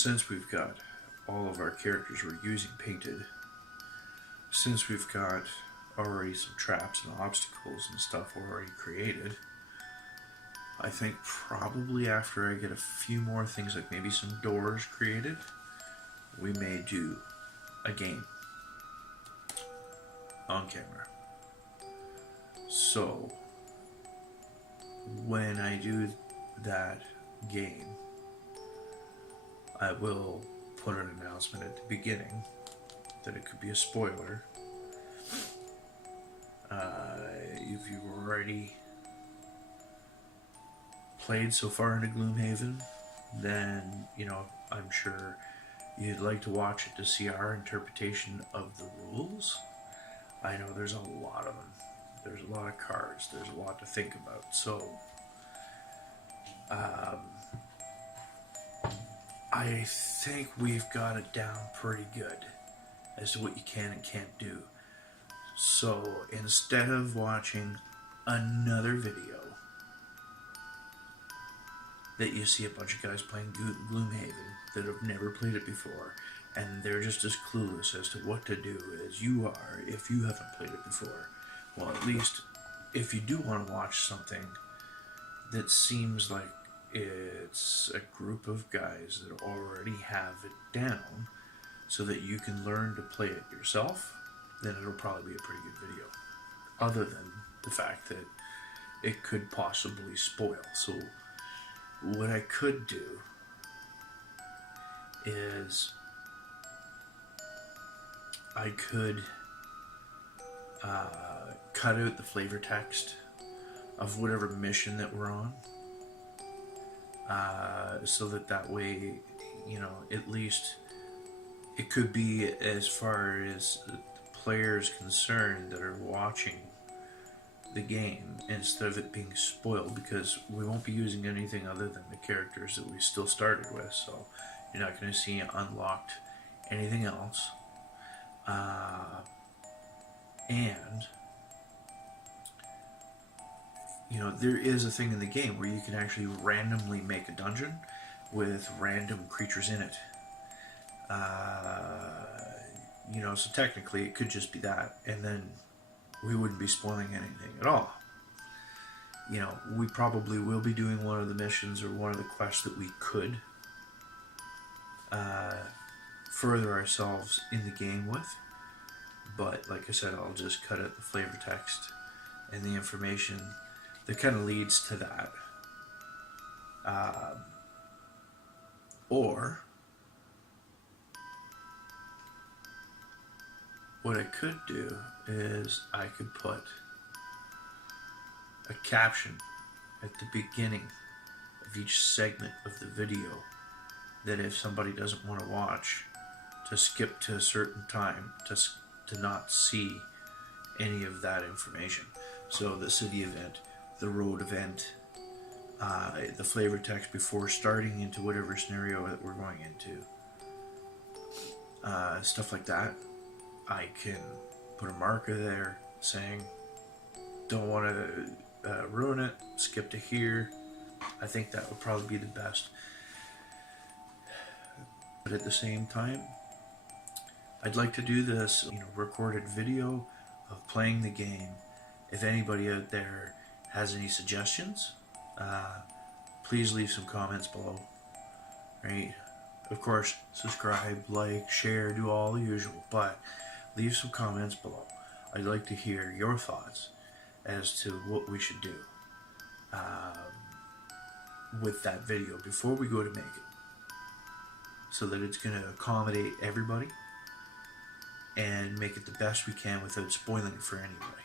since we've got all of our characters we're using painted, since we've got already some traps and obstacles and stuff already created, I think probably after I get a few more things, like maybe some doors created, we may do a game on camera. So when I do that game, I will put an announcement at the beginning that it could be a spoiler. If you've already played so far into Gloomhaven, then, you know, I'm sure you'd like to watch it to see our interpretation of the rules. I know there's a lot of them. There's a lot of cards. There's a lot to think about. So, I think we've got it down pretty good as to what you can and can't do. So, instead of watching another video that you see a bunch of guys playing Gloomhaven that have never played it before, and they're just as clueless as to what to do as you are if you haven't played it before. Well, at least if you do want to watch something that seems like it's a group of guys that already have it down so that you can learn to play it yourself, then it'll probably be a pretty good video. Other than the fact that it could possibly spoil. So what I could do is I could cut out the flavor text of whatever mission that we're on, so that way, you know, at least it could be, as far as the players concerned that are watching the game, instead of it being spoiled, because we won't be using anything other than the characters that we still started with, so you're not going to see unlocked anything else. And you know, there is a thing in the game where you can actually randomly make a dungeon with random creatures in it. You know, so technically it could just be that, and then we wouldn't be spoiling anything at all. You know, we probably will be doing one of the missions or one of the quests that we could further ourselves in the game with. But like I said, I'll just cut out the flavor text and the information that kind of leads to that. Or what I could do is I could put a caption at the beginning of each segment of the video that if somebody doesn't want to watch, to skip to a certain time to not see any of that information. So the city event, the road event, the flavor text before starting into whatever scenario that we're going into, stuff like that. I can put a marker there saying, don't want to ruin it, skip to here. I think that would probably be the best. But at the same time, I'd like to do this, you know, recorded video of playing the game. If anybody out there has any suggestions, please leave some comments below. Right? Of course, subscribe, like, share, do all the usual, but leave some comments below. I'd like to hear your thoughts as to what we should do with that video before we go to make it, so that it's going to accommodate everybody and make it the best we can without spoiling it for anybody.